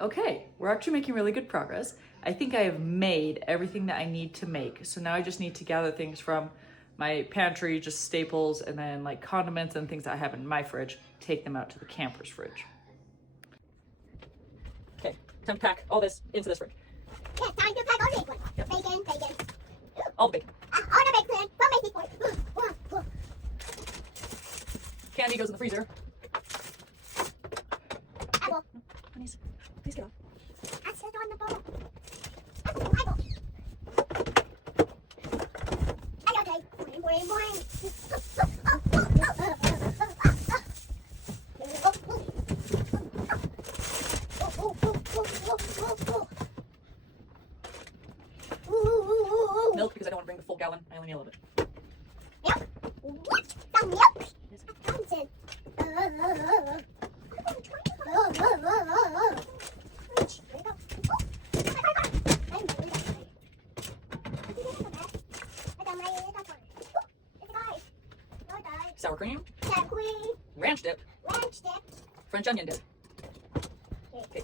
Okay, we're actually making really good progress. I think I have made everything that I need to make. So now I just need to gather things from my pantry, just staples, and then like condiments and things that I have in my fridge, take them out to the camper's fridge. Okay, time to pack all this into this fridge. Yeah, time to pack all this one. Yep. Bacon, bacon. All the bacon. All the bacon. What makes it for? Candy goes in the freezer. Apple. Honeys, please get off. I sit on the bowl. Apple, apple. Okay. Boing, boing, boing. Milk, because I don't want to bring the full gallon. I only need a little bit. Milk? What? Some milk? Yes. Nonsense. Sour cream, Ranch ranch dip, dip. French onion dip. Okay. Okay.